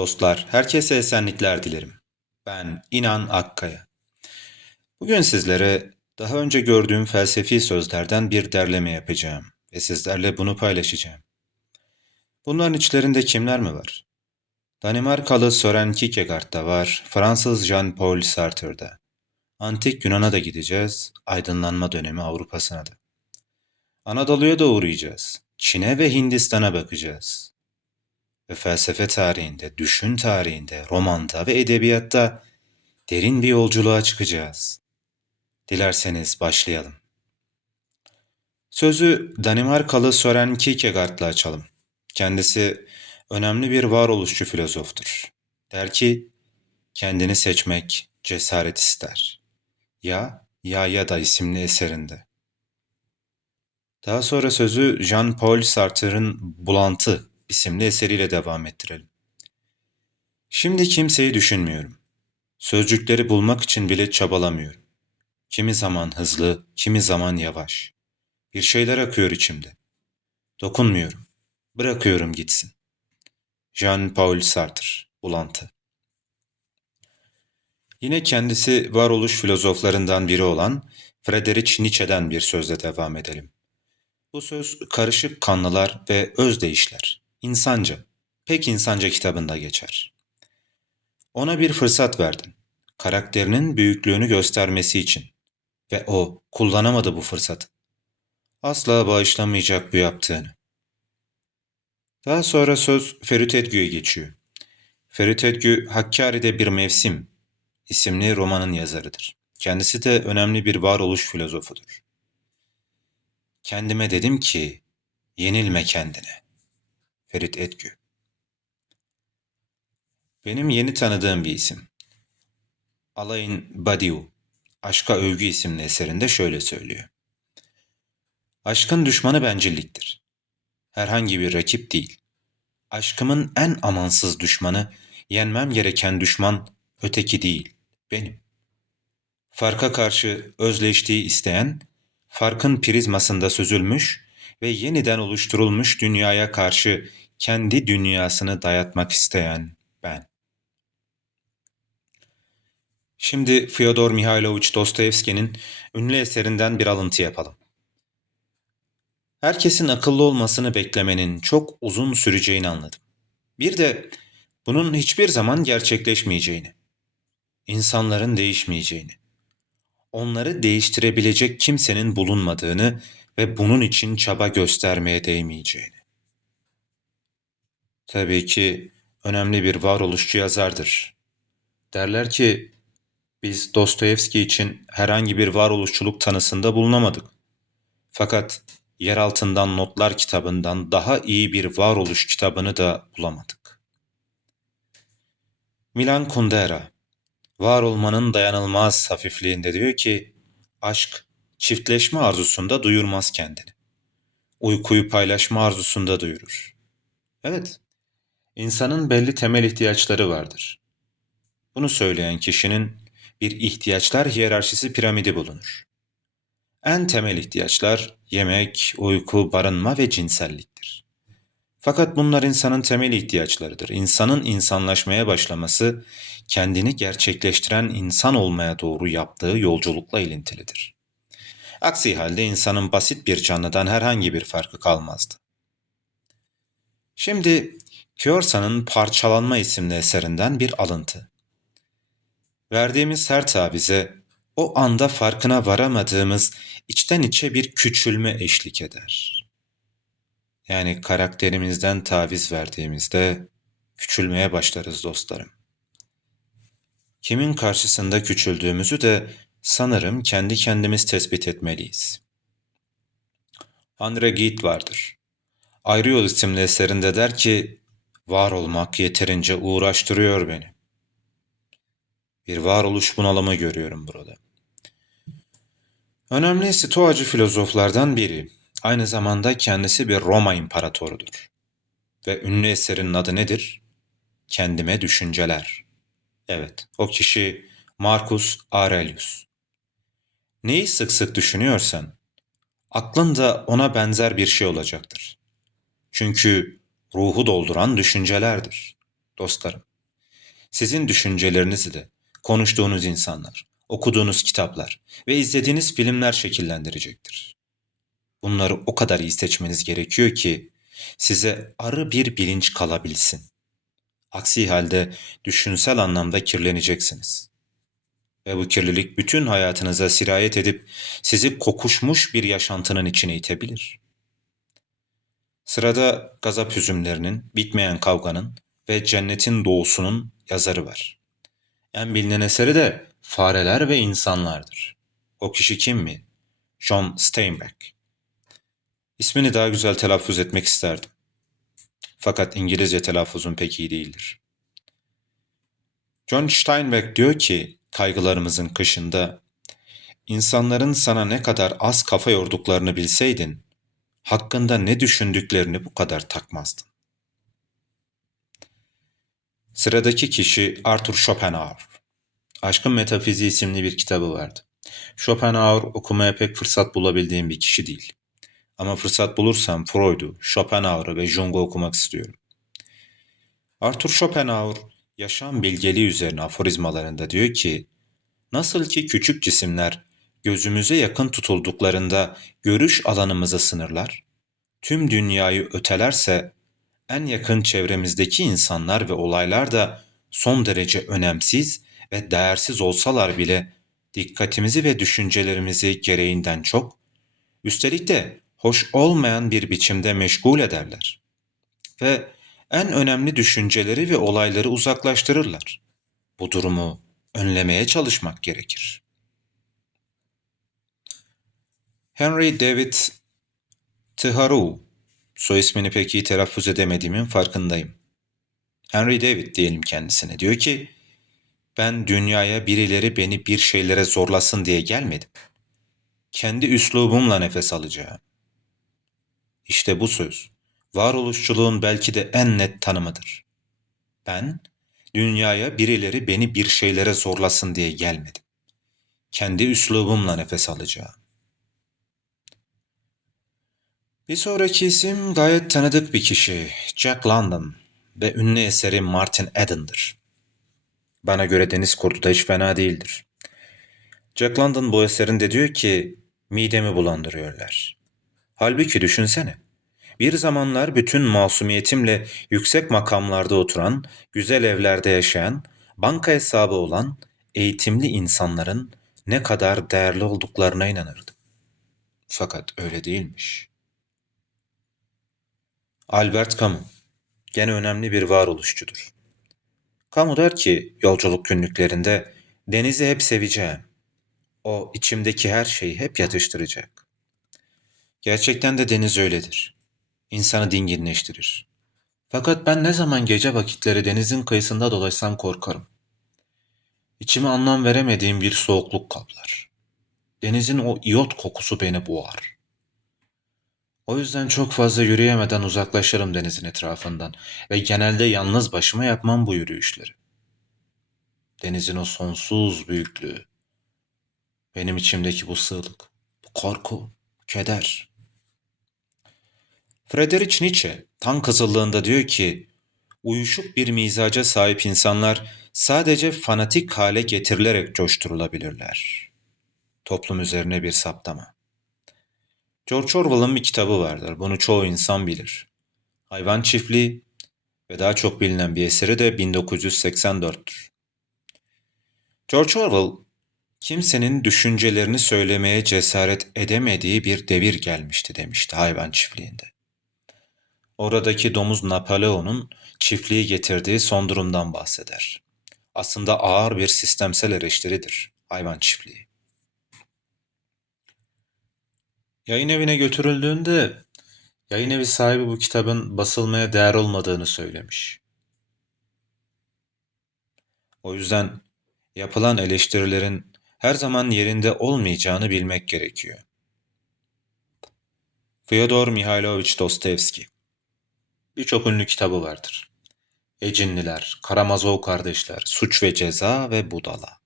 Dostlar, herkese esenlikler dilerim. Ben İnan Akkaya. Bugün sizlere daha önce gördüğüm felsefi sözlerden bir derleme yapacağım ve sizlerle bunu paylaşacağım. Bunların içlerinde kimler mi var? Danimarkalı Søren Kierkegaard da var, Fransız Jean-Paul Sartre'da. Antik Yunan'a da gideceğiz, aydınlanma dönemi Avrupa'sına da. Anadolu'ya da uğrayacağız. Çin'e ve Hindistan'a bakacağız ve felsefe tarihinde, düşün tarihinde, romanda ve edebiyatta derin bir yolculuğa çıkacağız. Dilerseniz başlayalım. Sözü Danimarkalı Søren Kierkegaard'la açalım. Kendisi önemli bir varoluşçu filozoftur. Der ki, kendini seçmek cesaret ister. Ya, Ya ya da isimli eserinde. Daha sonra sözü Jean-Paul Sartre'ın Bulantı isimli eseriyle devam ettirelim. Şimdi kimseyi düşünmüyorum. Sözcükleri bulmak için bile çabalamıyorum. Kimi zaman hızlı, kimi zaman yavaş. Bir şeyler akıyor içimde. Dokunmuyorum. Bırakıyorum gitsin. Jean-Paul Sartre, Bulantı. Yine kendisi varoluş filozoflarından biri olan Friedrich Nietzsche'den bir sözle devam edelim. Bu söz karışık kanlılar ve özdeyişler. İnsanca, pek insanca kitabında geçer. Ona bir fırsat verdin. Karakterinin büyüklüğünü göstermesi için. Ve o kullanamadı bu fırsatı. Asla bağışlamayacak bu yaptığını. Daha sonra söz Ferit Edgü'ye geçiyor. Ferit Edgü, Hakkari'de Bir Mevsim isimli romanın yazarıdır. Kendisi de önemli bir varoluş filozofudur. Kendime dedim ki, yenilme kendine. Ferit Etgü Benim yeni tanıdığım bir isim. Alain Badiou, Aşka Övgü isimli eserinde şöyle söylüyor. Aşkın düşmanı bencilliktir. Herhangi bir rakip değil. Aşkımın en amansız düşmanı, yenmem gereken düşman öteki değil, benim. Farka karşı özleştiği isteyen, farkın prizmasında süzülmüş ve yeniden oluşturulmuş dünyaya karşı kendi dünyasını dayatmak isteyen ben. Şimdi Fyodor Mihailovich Dostoyevski'nin ünlü eserinden bir alıntı yapalım. Herkesin akıllı olmasını beklemenin çok uzun süreceğini anladım. Bir de bunun hiçbir zaman gerçekleşmeyeceğini, insanların değişmeyeceğini, onları değiştirebilecek kimsenin bulunmadığını ve bunun için çaba göstermeye değmeyeceğini. Tabii ki önemli bir varoluşçu yazardır. Derler ki biz Dostoyevski için herhangi bir varoluşçuluk tanısında bulunamadık. Fakat Yer Altından Notlar kitabından daha iyi bir varoluş kitabını da bulamadık. Milan Kundera, var olmanın dayanılmaz hafifliğinde diyor ki, aşk çiftleşme arzusunda duyurmaz kendini. Uykuyu paylaşma arzusunda duyurur. Evet, insanın belli temel ihtiyaçları vardır. Bunu söyleyen kişinin bir ihtiyaçlar hiyerarşisi piramidi bulunur. En temel ihtiyaçlar yemek, uyku, barınma ve cinselliktir. Fakat bunlar insanın temel ihtiyaçlarıdır. İnsanın insanlaşmaya başlaması, kendini gerçekleştiren insan olmaya doğru yaptığı yolculukla ilintilidir. Aksi halde insanın basit bir canlıdan herhangi bir farkı kalmazdı. Şimdi Kyorsa'nın Parçalanma isimli eserinden bir alıntı. Verdiğimiz her tabize o anda farkına varamadığımız içten içe bir küçülme eşlik eder. Yani karakterimizden taviz verdiğimizde küçülmeye başlarız dostlarım. Kimin karşısında küçüldüğümüzü de sanırım kendi kendimiz tespit etmeliyiz. Andre Gide vardır. Ayrı Yol isimli eserinde der ki, var olmak yeterince uğraştırıyor beni. Bir varoluş bunalımı görüyorum burada. Önemli stoacı filozoflardan biri, aynı zamanda kendisi bir Roma imparatorudur. Ve ünlü eserinin adı nedir? Kendime Düşünceler. Evet, o kişi Marcus Aurelius. Neyi sık sık düşünüyorsan, aklında ona benzer bir şey olacaktır. Çünkü ruhu dolduran düşüncelerdir, dostlarım. Sizin düşüncelerinizi de konuştuğunuz insanlar, okuduğunuz kitaplar ve izlediğiniz filmler şekillendirecektir. Bunları o kadar iyi seçmeniz gerekiyor ki size arı bir bilinç kalabilsin. Aksi halde düşünsel anlamda kirleneceksiniz. Ve bu kirlilik bütün hayatınıza sirayet edip sizi kokuşmuş bir yaşantının içine itebilir. Sırada gazap hüzümlerinin, bitmeyen kavganın ve cennetin doğusunun yazarı var. En bilinen eseri de Fareler ve İnsanlardır. O kişi kim mi? John Steinbeck. İsmini daha güzel telaffuz etmek isterdim. Fakat İngilizce telaffuzum pek iyi değildir. John Steinbeck diyor ki kaygılarımızın kışında insanların sana ne kadar az kafa yorduklarını bilseydin hakkında ne düşündüklerini bu kadar takmazdın. Sıradaki kişi Arthur Schopenhauer. Aşkın Metafiziği isimli bir kitabı vardı. Schopenhauer okumaya pek fırsat bulabildiğim bir kişi değil. Ama fırsat bulursam Freud'u, Schopenhauer'ı ve Jung'u okumak istiyorum. Arthur Schopenhauer yaşam bilgeliği üzerine aforizmalarında diyor ki, nasıl ki küçük cisimler gözümüze yakın tutulduklarında görüş alanımızı sınırlar, tüm dünyayı ötelerse en yakın çevremizdeki insanlar ve olaylar da son derece önemsiz ve değersiz olsalar bile dikkatimizi ve düşüncelerimizi gereğinden çok, üstelik de hoş olmayan bir biçimde meşgul ederler. Ve en önemli düşünceleri ve olayları uzaklaştırırlar. Bu durumu önlemeye çalışmak gerekir. Henry David Thoreau, soy ismini pek iyi telaffuz edemediğimin farkındayım. Henry David diyelim kendisine. Diyor ki, ben dünyaya birileri beni bir şeylere zorlasın diye gelmedim. Kendi üslubumla nefes alacağım. İşte bu söz, varoluşçuluğun belki de en net tanımıdır. Ben, dünyaya birileri beni bir şeylere zorlasın diye gelmedim. Kendi üslubumla nefes alacağım. Bir sonraki isim gayet tanıdık bir kişi, Jack London ve ünlü eseri Martin Eden'dir. Bana göre Deniz Kurdu da hiç fena değildir. Jack London bu eserinde diyor ki, midemi bulandırıyorlar. Halbuki düşünsene, bir zamanlar bütün masumiyetimle yüksek makamlarda oturan, güzel evlerde yaşayan, banka hesabı olan, eğitimli insanların ne kadar değerli olduklarına inanırdım. Fakat öyle değilmiş. Albert Camus, gene önemli bir varoluşçudur. Camus der ki yolculuk günlüklerinde denizi hep seveceğim. O içimdeki her şeyi hep yatıştıracak. Gerçekten de deniz öyledir. İnsanı dinginleştirir. Fakat ben ne zaman gece vakitleri denizin kıyısında dolaşsam korkarım. İçime anlam veremediğim bir soğukluk kaplar. Denizin o iyot kokusu beni boğar. O yüzden çok fazla yürüyemeden uzaklaşırım denizin etrafından ve genelde yalnız başıma yapmam bu yürüyüşleri. Denizin o sonsuz büyüklüğü, benim içimdeki bu sığlık, bu korku, keder. Friedrich Nietzsche tan kızıllığında diyor ki, uyuşuk bir mizaca sahip insanlar sadece fanatik hale getirilerek coşturulabilirler. Toplum üzerine bir saptama. George Orwell'ın bir kitabı vardır. Bunu çoğu insan bilir. Hayvan Çiftliği ve daha çok bilinen bir eseri de 1984'tür. George Orwell, kimsenin düşüncelerini söylemeye cesaret edemediği bir devir gelmişti demişti hayvan çiftliğinde. Oradaki domuz Napoleon'un çiftliği getirdiği son durumdan bahseder. Aslında ağır bir sistemsel eleştiridir hayvan çiftliği. Yayın evine götürüldüğünde yayın evi sahibi bu kitabın basılmaya değer olmadığını söylemiş. O yüzden yapılan eleştirilerin her zaman yerinde olmayacağını bilmek gerekiyor. Fyodor Mihailovich Dostoyevski Birçok ünlü kitabı vardır. Ecinliler, Karamazov kardeşler, Suç ve Ceza ve Budala.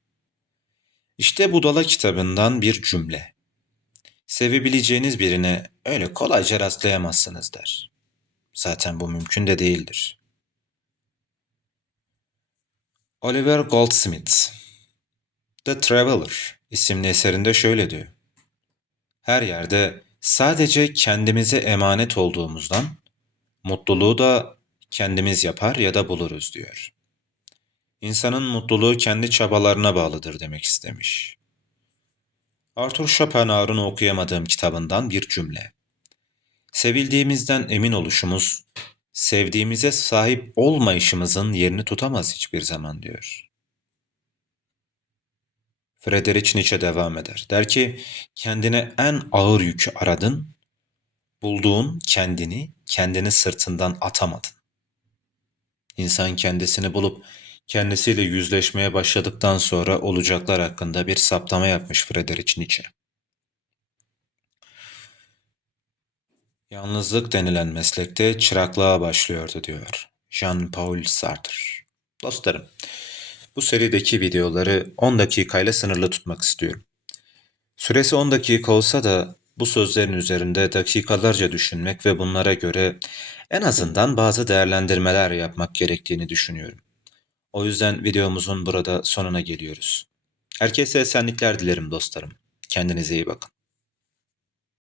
İşte Budala kitabından bir cümle sevebileceğiniz birine öyle kolayca rastlayamazsınız der. Zaten bu mümkün de değildir. Oliver Goldsmith The Traveler isimli eserinde şöyle diyor. Her yerde sadece kendimize emanet olduğumuzdan mutluluğu da kendimiz yapar ya da buluruz diyor. İnsanın mutluluğu kendi çabalarına bağlıdır demek istemiş. Arthur Schopenhauer'un okuyamadığım kitabından bir cümle. Sevildiğimizden emin oluşumuz, sevdiğimize sahip olmayışımızın yerini tutamaz hiçbir zaman diyor. Friedrich Nietzsche devam eder. Der ki, kendine en ağır yükü aradın, bulduğun kendini, kendini sırtından atamadın. İnsan kendisini bulup kendisiyle yüzleşmeye başladıktan sonra olacaklar hakkında bir saptama yapmış Friedrich Nietzsche. Yalnızlık denilen meslekte çıraklığa başlıyordu diyor Jean-Paul Sartre. Dostlarım, bu serideki videoları 10 dakikayla sınırlı tutmak istiyorum. Süresi 10 dakika olsa da bu sözlerin üzerinde dakikalarca düşünmek ve bunlara göre en azından bazı değerlendirmeler yapmak gerektiğini düşünüyorum. O yüzden videomuzun burada sonuna geliyoruz. Herkese esenlikler dilerim dostlarım. Kendinize iyi bakın.